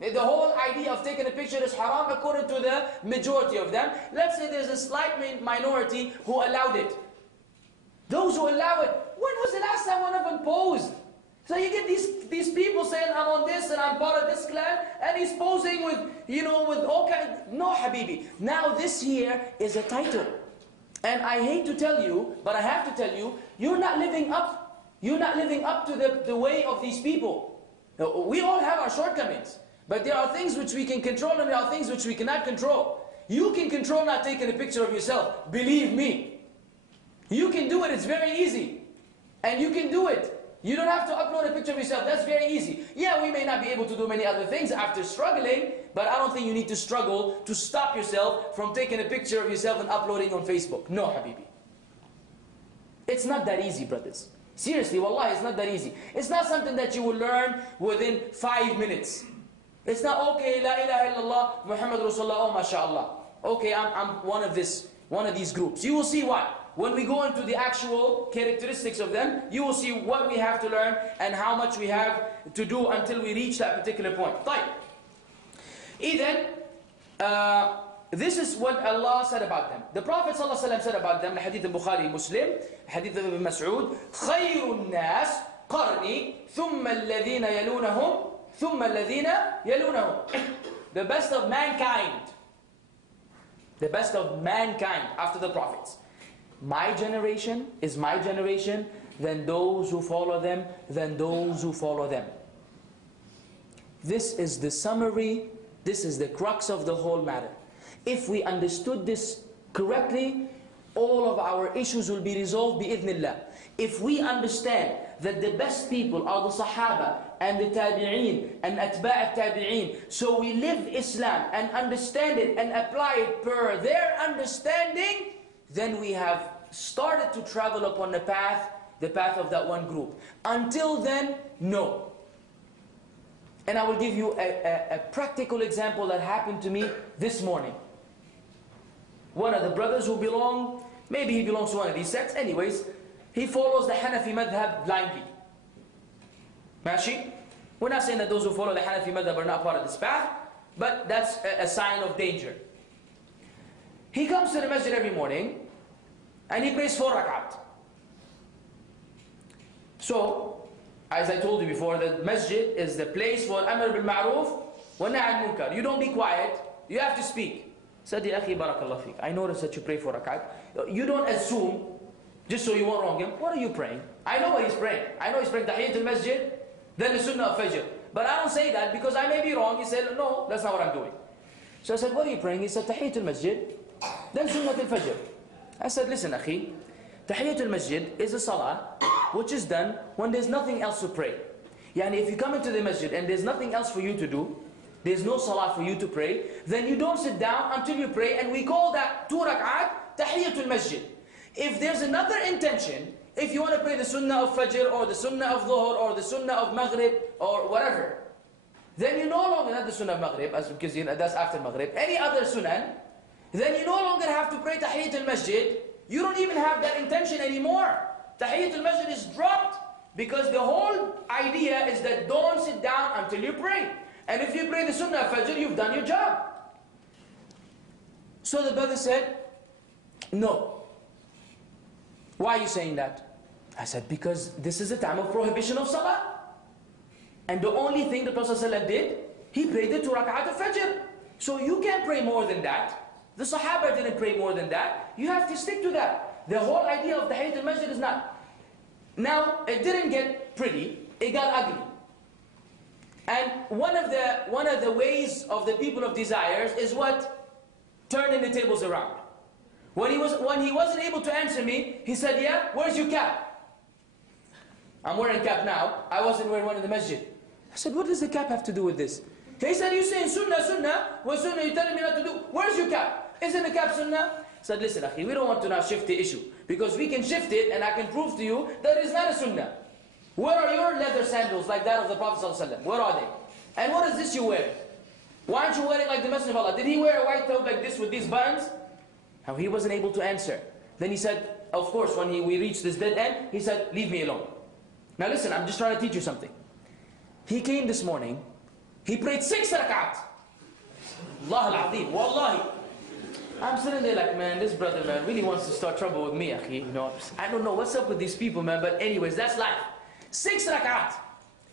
The whole idea of taking a picture is haram according to the majority of them. Let's say there's a slight minority who allowed it. Those who allow it, when was the last time one of them posed? So you get these people saying, I'm on this and I'm part of this clan, and he's posing with, with all kinds. No, Habibi. Now this here is a title. And I hate to tell you, but I have to tell you, you're not living up. You're not living up to the way of these people. We all have our shortcomings. But there are things which we can control and there are things which we cannot control. You can control not taking a picture of yourself. Believe me. You can do it. It's very easy. And you can do it. You don't have to upload a picture of yourself. That's very easy. Yeah, we may not be able to do many other things after struggling, but I don't think you need to struggle to stop yourself from taking a picture of yourself and uploading on Facebook. No, Habibi. It's not that easy, brothers. Seriously, wallahi, it's not that easy. It's not something that you will learn within 5 minutes. It's not, okay, la ilaha illallah, Muhammad Rasulullah, oh mashallah. Okay, I'm one of these groups. You will see what? When we go into the actual characteristics of them, you will see what we have to learn and how much we have to do until we reach that particular point. طيب. Then, this is what Allah said about them. The Prophet ﷺ said about them, hadith al-Bukhari, Muslim, hadith of Ibn Mas'ud, خَيْرُ النَّاسِ قَرْنِي ثُمَّ الَّذِينَ يَلُونَهُمْ ثُمَّ الَّذِينَ يَلُونَهُمْ. The best of mankind. The best of mankind after the prophets. My generation is my generation, then those who follow them, then those who follow them. This is the summary, this is the crux of the whole matter. If we understood this correctly, all of our issues will be resolved bi-idhnillah. If we understand that the best people are the Sahaba and the Tabi'een and Atba' al-Tabi'een, so we live Islam and understand it and apply it per their understanding, then we have started to travel upon the path of that one group. Until then, no. And I will give you a practical example that happened to me this morning. One of the brothers who belong, maybe he belongs to one of these sects, anyways, he follows the Hanafi madhab blindly. Mashi? We're not saying that those who follow the Hanafi madhab are not part of this path, but that's a sign of danger. He comes to the masjid every morning, and he prays 4 rak'at. So, as I told you before, the masjid is the place for amr bil ma'ruf wa nahy al munkar. You don't be quiet, you have to speak. Said, Ya akhi, barakallah fiqh, I noticed that you pray 4 rak'at. You don't assume, just so you won't wrong him, what are you praying? I know what he's praying. I know he's praying Tahiyyatul Masjid, then the Sunnah of Fajr. But I don't say that because I may be wrong. He said, no, that's not what I'm doing. So I said, what are you praying? He said, Tahiyyatul Masjid, then Sunnah al-Fajr. I said, listen, akhi, Tahiyyatul Masjid is a salah which is done when there's nothing else to pray. Yani if you come into the masjid and there's nothing else for you to do, there's no salah for you to pray, then you don't sit down until you pray, and we call that 2 rak'at Tahiyyatul Masjid. If there's another intention, if you want to pray the Sunnah of Fajr or the Sunnah of Dhuhr or the Sunnah of Maghrib or whatever, then you no longer, not the Sunnah of Maghrib, because that's after Maghrib, any other Sunnah, then you no longer have to pray Tahiyyatul Masjid. You don't even have that intention anymore. Tahiyyatul Masjid is dropped because the whole idea is that don't sit down until you pray. And if you pray the Sunnah of Fajr, you've done your job. So the brother said, no. Why are you saying that? I said, because this is a time of prohibition of Salah. And the only thing the Prophet ﷺ did, he prayed the 2 rak'at of Fajr. So you can't pray more than that. The Sahaba didn't pray more than that. You have to stick to that. The whole idea of Tahiyyatul Masjid is not. Now, it didn't get pretty, it got ugly. And one of the ways of the people of desires is what? Turning the tables around. When he wasn't able to answer me, he said, yeah, where's your cap? I'm wearing a cap now. I wasn't wearing one in the masjid. I said, what does the cap have to do with this? He said, you saying sunnah, what sunnah you telling me not to do? Where's your cap? Isn't the cap sunnah? I said, listen, akhi, we don't want to now shift the issue. Because we can shift it and I can prove to you that it is not a sunnah. Where are your leather sandals like that of the Prophet ﷺ? Where are they? And what is this you wear? Why aren't you wearing like the Messenger of Allah? Did he wear a white robe like this with these buttons? How he wasn't able to answer. Then he said, of course, when we reached this dead end, he said, leave me alone. Now listen, I'm just trying to teach you something. He came this morning He prayed 6 rak'at. Allah al-Azim, wallahi. I'm sitting there like, man, this brother, man, really wants to start trouble with me, akhi. You know, I don't know what's up with these people, man, but anyways, that's life. 6 rak'at.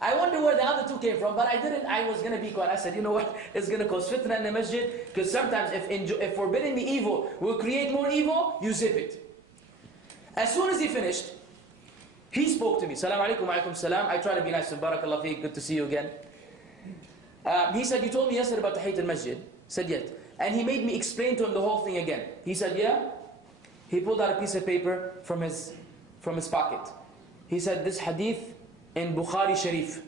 I wonder where the other 2 came from, but I was going to be quiet. I said, you know what, it's going to cause fitna in the masjid, because sometimes if forbidding the evil will create more evil, you zip it. As soon as he finished, he spoke to me. Salaam alaikum, alaikum salam. I try to be nice to him. Barakallah feek, good to see you again. He said, you told me yesterday about Tahiyyat al-Masjid. Said, yes. And he made me explain to him the whole thing again. He said, yeah. He pulled out a piece of paper from his pocket. He said, this hadith in Bukhari Sharif.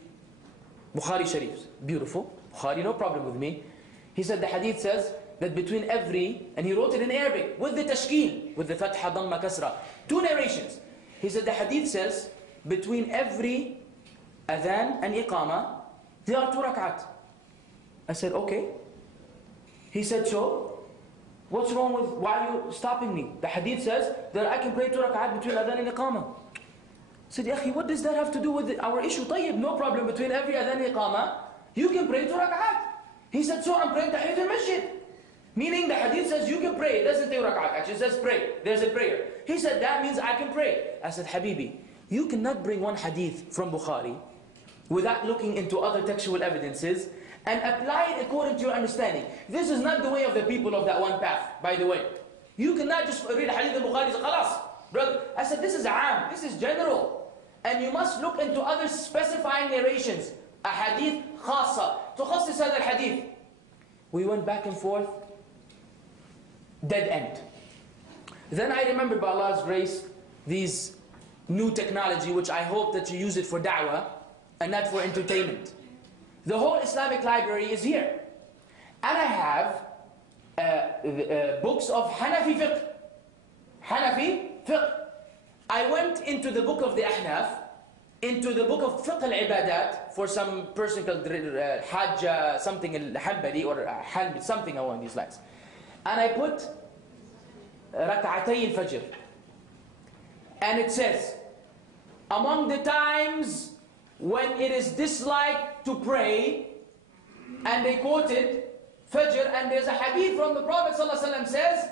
Bukhari Sharif. Beautiful. Bukhari, no problem with me. He said the hadith says that between every, and he wrote it in Arabic, with the tashkeel, with the fatha, dhamma, kasra. 2 narrations. He said the hadith says, between every adhan and iqama, there are 2 rak'at. I said, okay. He said, so, what's wrong with, why are you stopping me? The hadith says that I can pray 2 rak'at between adhan and iqama. I said, Akhi, what does that have to do with our issue? Tayyib, no problem, between every adhan and iqama, you can pray 2 rak'at. He said, so I'm praying Tahiyyat al-Masjid. Meaning the hadith says you can pray. It doesn't say rak'at, actually it says pray. There's a prayer. He said, that means I can pray. I said, Habibi, you cannot bring one hadith from Bukhari without looking into other textual evidences and apply it according to your understanding. This is not the way of the people of that one path, by the way. You cannot just read a hadith in Bukhari and say, khalas, brother. I said, this is aam, this is general. And you must look into other specifying narrations. A hadith khasa, tukhassis hadha al-hadith. We went back and forth, dead end. Then I remembered, by Allah's grace, these new technology, which I hope that you use it for da'wah and not for entertainment. The whole Islamic library is here. And I have books of Hanafi fiqh. Hanafi fiqh. I went into the book of the Ahnaf, into the book of fiqh al-ibadat, for some person called Hajj something al-Hanbali or Hanbali, something along these lines. And I put rak'atay al-fajr. And it says, among the times when it is disliked to pray, and they quoted Fajr, and there's a hadith from the Prophet ﷺ says,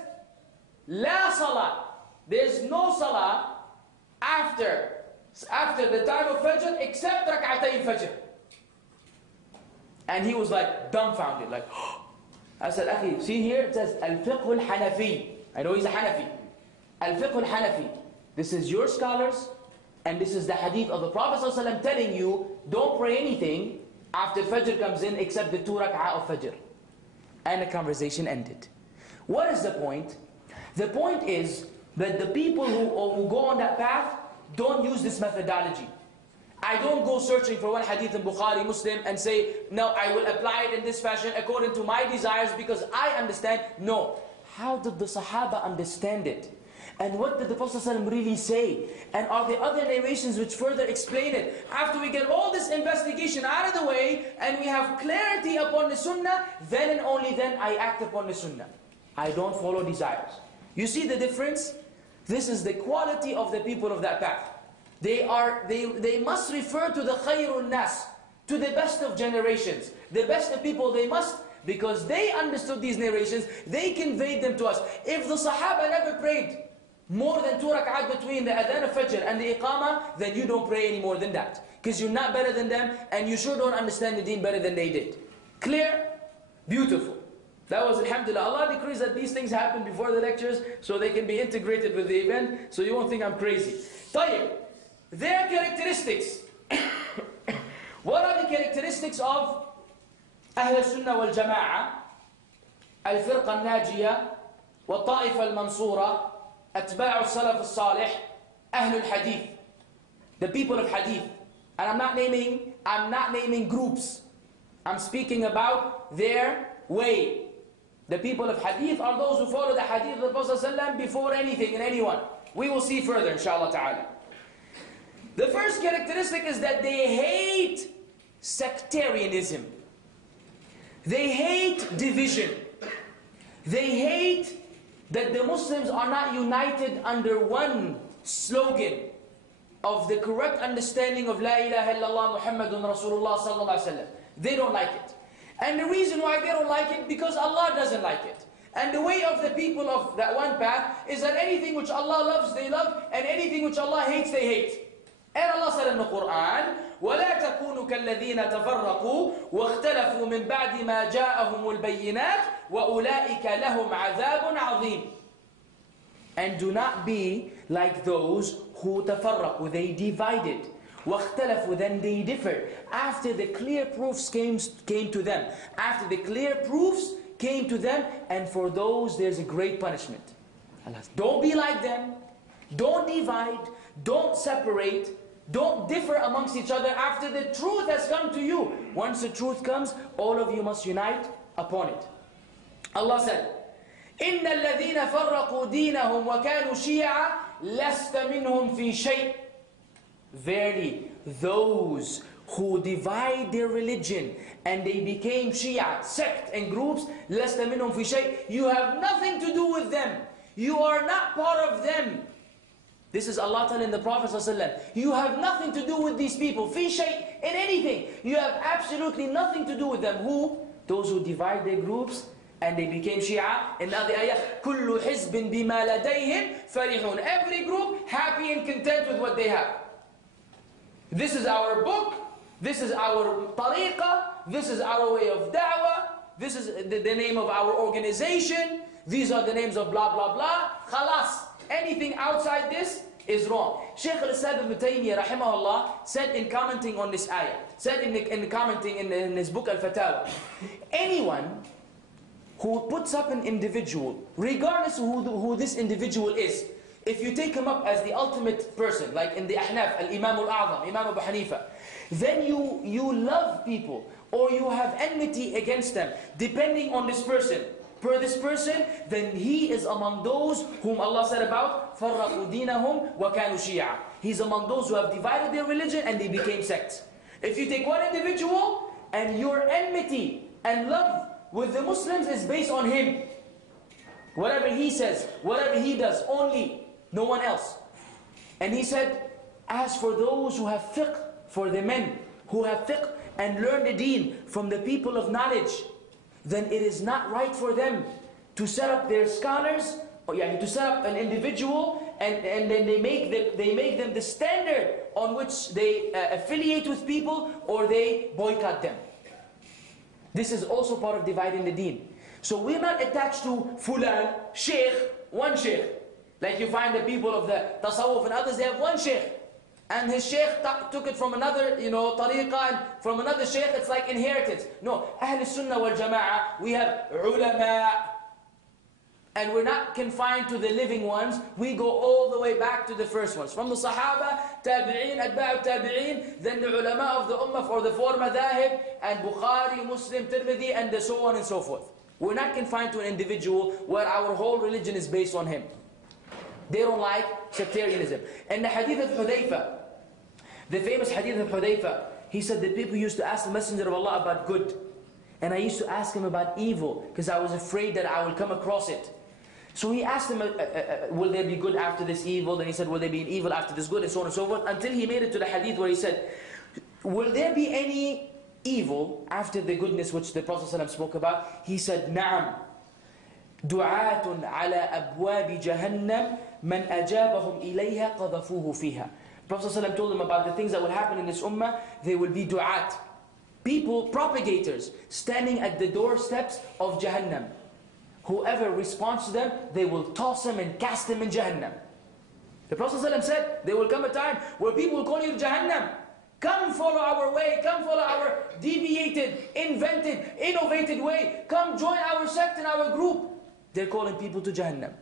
La salah, there's no salah after the time of Fajr except rak'atay al-Fajr. And he was like dumbfounded, like, I said, Akhi, see here it says al-fiqh al-Hanafi. I know he's a Hanafi. Al-fiqh al-Hanafi. This is your scholars, and this is the hadith of the Prophet ﷺ telling you, don't pray anything after Fajr comes in except the 2 rak'ah of Fajr. And the conversation ended. What is the point? The point is that the people who go on that path don't use this methodology. I don't go searching for one hadith in Bukhari, Muslim, and say, no, I will apply it in this fashion according to my desires because I understand. No. How did the Sahaba understand it? And what did the Prophet ﷺ really say? And are there other narrations which further explain it? After we get all this investigation out of the way, and we have clarity upon the Sunnah, then and only then I act upon the Sunnah. I don't follow desires. You see the difference? This is the quality of the people of that path. They must refer to the khayrun nas, to the best of generations. The best of people, they must, because they understood these narrations, they conveyed them to us. If the Sahaba never prayed more than 2 rak'at between the adhan of Fajr and the iqamah, then you don't pray any more than that. Because you're not better than them, and you sure don't understand the deen better than they did. Clear? Beautiful. That was, alhamdulillah, Allah decrees that these things happen before the lectures, so they can be integrated with the event, so you won't think I'm crazy. Tayyib. Their characteristics. What are the characteristics of Ahl al-Sunnah wal-Jama'ah, al-Firqa al-Najiyah, wa-Ta'ifa al-Mansura, Atba'u al-Salaf al-Salih, Ahl al-Hadith, the people of Hadith. And I'm not naming groups. I'm speaking about their way. The people of Hadith are those who follow the Hadith of the Prophet ﷺ before anything and anyone. We will see further, inshallah ta'ala. The first characteristic is that they hate sectarianism. They hate division. They hate that the Muslims are not united under one slogan of the correct understanding of La ilaha illallah Muhammadun Rasulullah sallallahu alaihi wasallam. They don't like it. And the reason why they don't like it, because Allah doesn't like it. And the way of the people of that one path is that anything which Allah loves, they love, and anything which Allah hates, they hate. And Allah said in the Quran, وَلَا تَكُونُوا كَالَّذِينَ تَفَرَّقُوا وَاخْتَلَفُوا مِنْ بَعْدِ مَا جَاءَهُمُ الْبَيِّنَاتِ وَأُولَٰئِكَ لَهُمْ عَذَابٌ عَظِيمٌ. And do not be like those who تَفَرَّقُوا, they divided. وَاخْتَلَفُوا, then they differed. After the clear proofs came to them. After the clear proofs came to them, and for those there's a great punishment. Don't be like them. Don't divide. Don't separate. Don't differ amongst each other after the truth has come to you. Once the truth comes, all of you must unite upon it. Allah said, إِنَّ الَّذِينَ فَرَّقُوا دِينَهُمْ وَكَانُوا شِيَعًا لَسْتَ مِنْهُمْ فِي شَيْءٍ. Verily, those who divide their religion and they became Shia, sect and groups, لَسْتَ مِنْهُمْ فِي شَيْءٍ. You have nothing to do with them. You are not part of them. This is Allah telling the Prophet ﷺ, you have nothing to do with these people. Fi shay, in anything. You have absolutely nothing to do with them. Who? Those who divide their groups and they became Shia. In the other ayah, كُلُّ حِزْبٍ بِمَا لَدَيْهِمْ فَرِحُونَ. Every group happy and content with what they have. This is our book. This is our tariqah. This is our way of da'wah. This is the name of our organization. These are the names of blah blah blah. Khalas. Anything outside this is wrong. Shaykh al-Saved and Aided Sect rahimahullah said in commenting on this ayah, said in commenting in his book al-Fatawa, anyone who puts up an individual, regardless of who this individual is, if you take him up as the ultimate person, like in the Ahnaf, al-Imam al-A'zam, Imam Abu Hanifa, then you love people, or you have enmity against them, depending on this person. Per this person, then he is among those whom Allah said about فَرَّقُوا دِينَهُمْ وَكَانُوا شِيَعًا. He's among those who have divided their religion and they became sects. If you take one individual and your enmity and love with the Muslims is based on him, whatever he says, whatever he does, only, no one else. And he said, as for those who have fiqh, for the men who have fiqh and learn the deen from the people of knowledge, then it is not right for them to set up their scholars, or to set up an individual, and then they make them the standard on which they affiliate with people, or they boycott them. This is also part of dividing the deen. So we're not attached to fulan, sheikh, one sheikh. Like you find the people of the tasawwuf and others, they have one sheikh. And his sheikh took it from another, tariqah, and from another sheikh, it's like inheritance. No, Ahl Sunnah wal Jama'ah, we have ulama. And we're not confined to the living ones. We go all the way back to the first ones. From the Sahaba, Tabi'een, Atba'u Tabi'een, then the ulama of the Ummah for the four madhahib, and Bukhari, Muslim, Tirmidhi, and so on and so forth. We're not confined to an individual where our whole religion is based on him. They don't like sectarianism. And the hadith of Hudayfa, the famous hadith of Hudayfa, he said that people used to ask the Messenger of Allah about good. And I used to ask him about evil, because I was afraid that I will come across it. So he asked him, will there be good after this evil? Then he said, will there be an evil after this good? And so on and so forth. Until he made it to the hadith where he said, will there be any evil after the goodness which the Prophet ﷺ spoke about? He said, Na'am. دعاة على أبواب جهنم من أجابهم إليها قذفوه فيها. Prophet ﷺ told them about the things that will happen in this ummah. They will be du'at, people, propagators, standing at the doorsteps of Jahannam. Whoever responds to them, they will toss them and cast them in Jahannam. The Prophet ﷺ said, there will come a time where people will call you to Jahannam. Come follow our way, come follow our deviated, invented, innovated way. Come join our sect and our group. They're calling people to Jahannam.